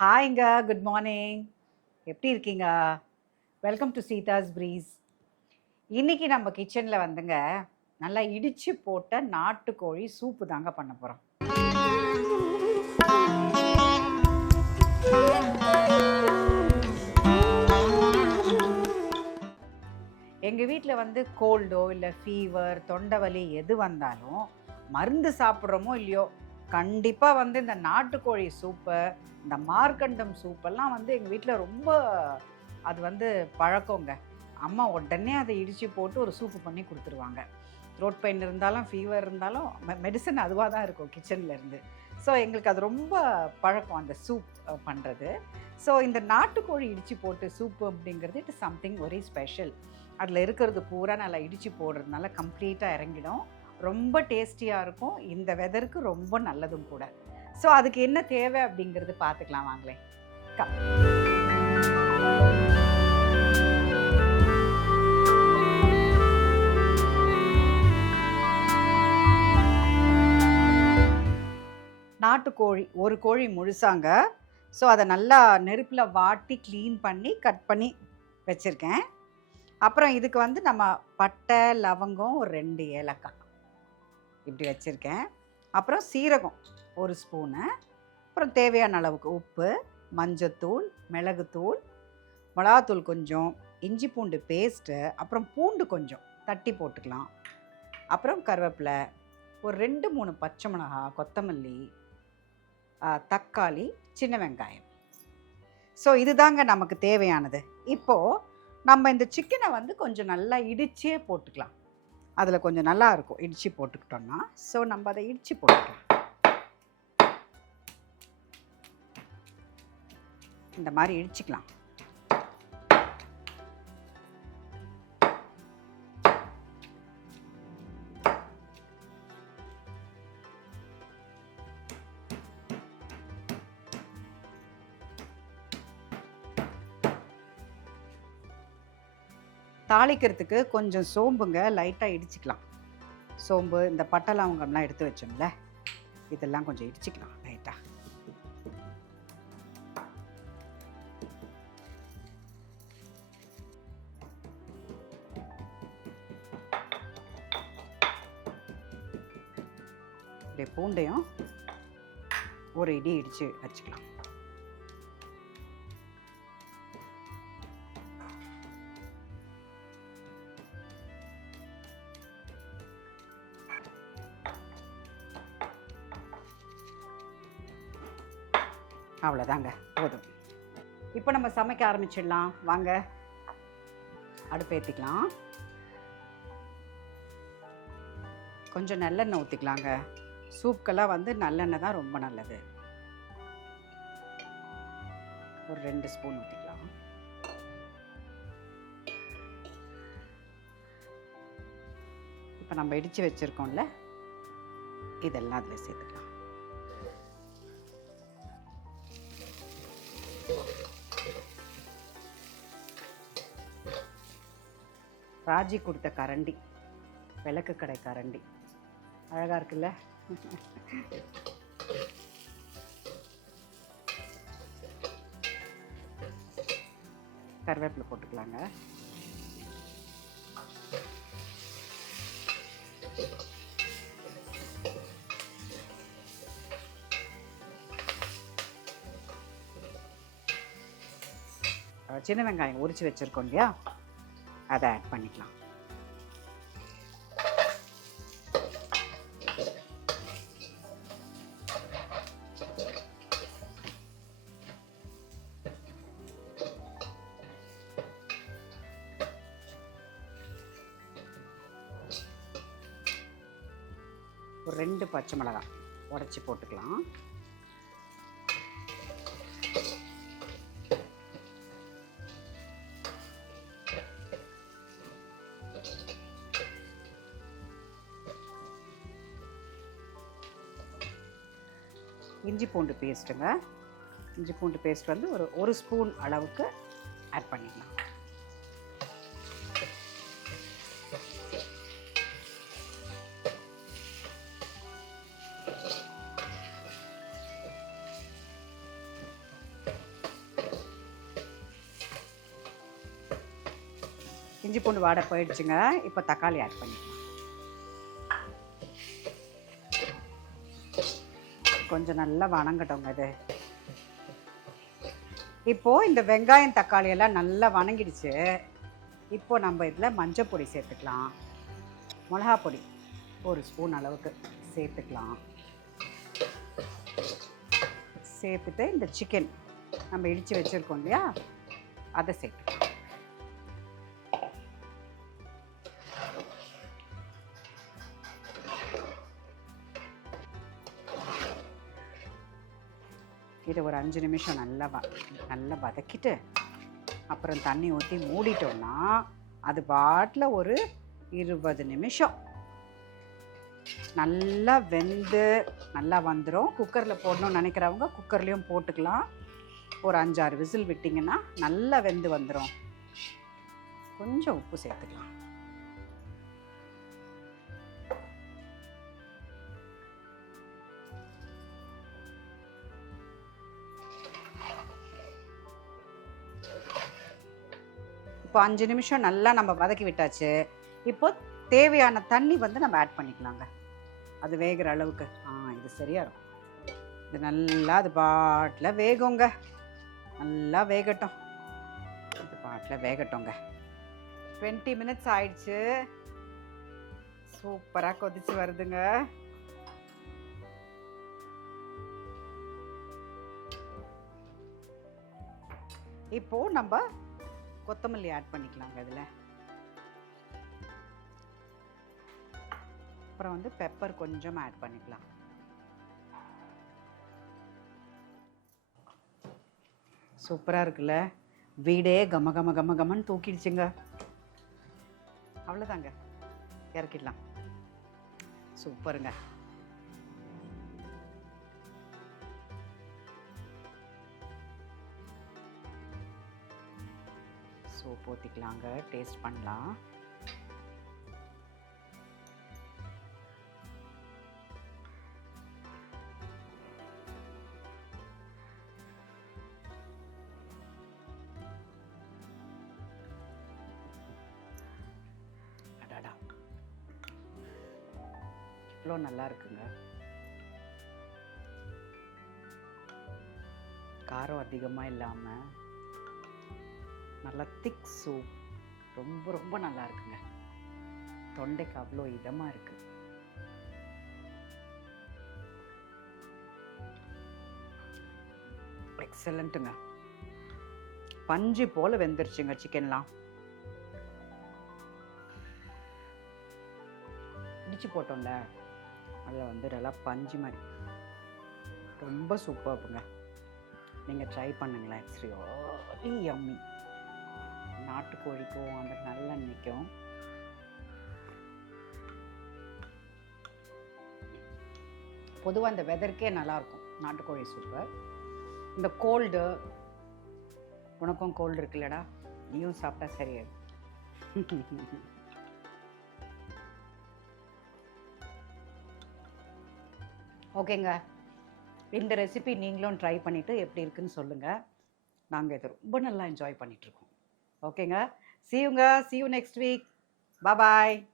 ஹாய்ங்க, good morning. எப்படி இருக்கீங்க? Welcome to Seetha's breeze. இன்னைக்கு நம்ம கிச்சனில் வந்துங்க நல்லா இடிச்சு போட்ட நாட்டுக்கோழி சூப்பு தாங்க பண்ண போகிறோம். எங்கள் வீட்டில் வந்து கோல்டோ இல்லை ஃபீவர், தொண்டை வலி எது வந்தாலும் மருந்து சாப்பிட்றோமோ இல்லையோ, கண்டிப்பாக வந்து இந்த நாட்டுக்கோழி சூப்பை, இந்த மார்க்கண்டம் சூப்பெல்லாம் வந்து எங்கள் வீட்டில் ரொம்ப அது வந்து பழக்கங்க. அம்மா உடனே அதை இடித்து போட்டு ஒரு சூப்பு பண்ணி கொடுத்துருவாங்க. த்ரோட் பெயின் இருந்தாலும் ஃபீவர் இருந்தாலும் மெடிசன் அதுவாக தான் இருக்கும் கிச்சனில் இருந்து. ஸோ எங்களுக்கு அது ரொம்ப பழக்கம் அந்த சூப் பண்ணுறது. ஸோ இந்த நாட்டுக்கோழி இடித்து போட்டு சூப்பு அப்படிங்கிறது it is something very special. அதில் இருக்கிறது பூரா நல்லா இடித்து போடுறதுனால கம்ப்ளீட்டாக இறங்கிடும். ரொம்ப டேஸ்டியாக இருக்கும். இந்த வெதருக்கு ரொம்ப நல்லதும் கூட. ஸோ அதுக்கு என்ன தேவை அப்படிங்கிறது பார்த்துக்கலாம் வாங்களேன். நாட்டுக்கோழி ஒரு கோழி முழுசாங்க. ஸோ அதை நல்லா நெருப்பில் வாட்டி க்ளீன் பண்ணி கட் பண்ணி வச்சுருக்கேன். அப்புறம் இதுக்கு வந்து நம்ம பட்டை, லவங்கம், ஒரு 2 ஏலக்காய் இப்படி வச்சுருக்கேன். அப்புறம் சீரகம் 1 ஸ்பூனு, அப்புறம் தேவையான அளவுக்கு உப்பு, மஞ்சத்தூள், மிளகுத்தூள், மிளகாத்தூள் கொஞ்சம், இஞ்சி பூண்டு பேஸ்ட்டு, அப்புறம் பூண்டு கொஞ்சம் தட்டி போட்டுக்கலாம். அப்புறம் கருவேப்பிலை, ஒரு 2-3 பச்சை மிளகா, கொத்தமல்லி, தக்காளி, சின்ன வெங்காயம். ஸோ இதுதாங்க நமக்கு தேவையானது. இப்போது நம்ம இந்த சிக்கனை வந்து கொஞ்சம் நல்லா இடிச்சே போட்டுக்கலாம். அதில் கொஞ்சம் நல்லா இருக்கும் இடித்து போட்டுக்கிட்டோம்னா. ஸோ நம்ம அதை இடித்து போட்டுக்கலாம். இந்த மாதிரி இடிச்சிக்கலாம். தாளிக்கிறதுக்கு கொஞ்சம் சோம்புங்க லைட்டாக இடிச்சிக்கலாம். சோம்பு, இந்த பட்டை லவங்கம்லாம் எடுத்து வச்சோம்ல, இதெல்லாம் கொஞ்சம் இடிச்சிக்கலாம் லைட்டாக. இப்படி பூண்டையும் ஒரு இடி இடித்து வச்சுக்கலாம். அவ்வளோதாங்க, போதும். இப்போ நம்ம சமைக்க ஆரம்பிச்சிடலாம் வாங்க. அடுப்பு ஏற்றிக்கலாம். கொஞ்சம் நல்லெண்ணெய் ஊற்றிக்கலாங்க. சூப்புக்கெல்லாம் வந்து நல்லெண்ணெய் தான் ரொம்ப நல்லது. ஒரு 2 ஸ்பூன் ஊற்றிக்கலாம். இப்போ நம்ம இடித்து வச்சுருக்கோம்ல, இதெல்லாம் அதில் சேர்த்துக்கலாம். ராஜி கொடுத்த கரண்டி, விளக்கு கடை கரண்டி, அழகாக இருக்குல்ல? கருவேப்பிலை போட்டுக்கலாங்க. சின்ன வெங்காயம் உரித்து வச்சுருக்கோம் இல்லையா, அதை ஆட் பண்ணிக்கலாம். ஒரு 2 பச்சை மிளகாய் உடச்சி போட்டுக்கலாம். இஞ்சி பூண்டு பேஸ்ட்டுங்க. இஞ்சி பூண்டு பேஸ்ட் வந்து ஒரு ஸ்பூன் அளவுக்கு ஆட் பண்ணிக்கலாம். இஞ்சி பூண்டு வாடை போயிடுச்சுங்க. இப்போ தக்காளி ஆட் பண்ணிக்கலாம். கொஞ்சம் நல்லா வணங்கட்டோங்க இது. இப்போது இந்த வெங்காயம் தக்காளி எல்லாம் நல்லா வணங்கிடுச்சு. இப்போ நம்ம இதில் மஞ்சள் பொடி சேர்த்துக்கலாம். மிளகா பொடி 1 ஸ்பூன் அளவுக்கு சேர்த்துக்கலாம். சேர்த்துட்டு இந்த சிக்கன் நம்ம இடித்து வச்சுருக்கோம் இல்லையா, அதை சேர்த்துக்கலாம். இதை ஒரு 5 நிமிஷம் நல்லா வதக்கிட்டு அப்புறம் தண்ணி ஊற்றி மூடிட்டோம்னா அது பாட்டில் ஒரு 20 நிமிஷம் நல்லா வெந்து நல்லா வந்துடும். குக்கரில் போடணும்னு நினைக்கிறவங்க குக்கர்லேயும் போட்டுக்கலாம். ஒரு 5-6 விசில் விட்டிங்கன்னா நல்லா வெந்து வந்துடும். கொஞ்சம் உப்பு சேர்த்துக்கலாம். இப்போ 5 நிமிஷம் நல்லா நம்ம வதக்கி விட்டாச்சு. இப்போ தேவையான தண்ணி வந்து நம்ம ஆட் பண்ணிக்கலாங்க. அது வேகிற அளவுக்கு. இது சரியாக இருக்கும். இது நல்லா அது பாட்டில் வேகுங்க. நல்லா வேகட்டும். இது பாட்டில் வேகட்டும்ங்க. 20 மினிட்ஸ் ஆயிடுச்சு. சூப்பராக கொதிச்சு வருதுங்க. இப்போது நம்ம கொத்தமல்லி ஆட் பண்ணிக்கலாங்க இதில். அப்புறம் வந்து பெப்பர் கொஞ்சம் ஆட் பண்ணிக்கலாம். சூப்பராக இருக்குல்ல, வீடே கம கம கம கமன்னு தூக்கிடுச்சுங்க. அவ்வளோதாங்க, இறக்கிடலாம். சூப்பருங்க. சோப் ஊற்றிக்கலாங்க, டேஸ்ட் பண்ணலாம். அடாடா, இவ்வளோ நல்லா இருக்குங்க. காரம் அதிகமாக இல்லாமல் நல்லா திக் சூப். ரொம்ப ரொம்ப நல்லா இருக்குங்க. தொண்டைக்கு அவ்வளோ இதமாக இருக்கு. எக்ஸலண்ட்டுங்க. பஞ்சு போல் வெந்துருச்சுங்க சிக்கன்லாம். இடிச்சு போட்டோம்ல, அதில் வந்து நல்லா பஞ்சு மாதிரி ரொம்ப சூப்பர்ங்க. நீங்கள் ட்ரை பண்ணுங்களேன். It's really yummy. நாட்டுக்கோழிக்கும் அந்த நல்லெண்ணெய்க்கும் பொதுவாக இந்த வெதருக்கே நல்லாயிருக்கும் நாட்டுக்கோழி சூப்பர். இந்த கோல்டு, உனக்கும் கோல்டு இருக்குல்லடா, நீயும் சாப்பிட்டா சரியாயிடும். ஓகேங்க, இந்த ரெசிபி நீங்களும் ட்ரை பண்ணிவிட்டு எப்படி இருக்குன்னு சொல்லுங்கள். நாங்கள் இதை ரொம்ப நல்லா என்ஜாய் பண்ணிகிட்ருக்கோம். ஓகேங்க, see you next week. Bye bye.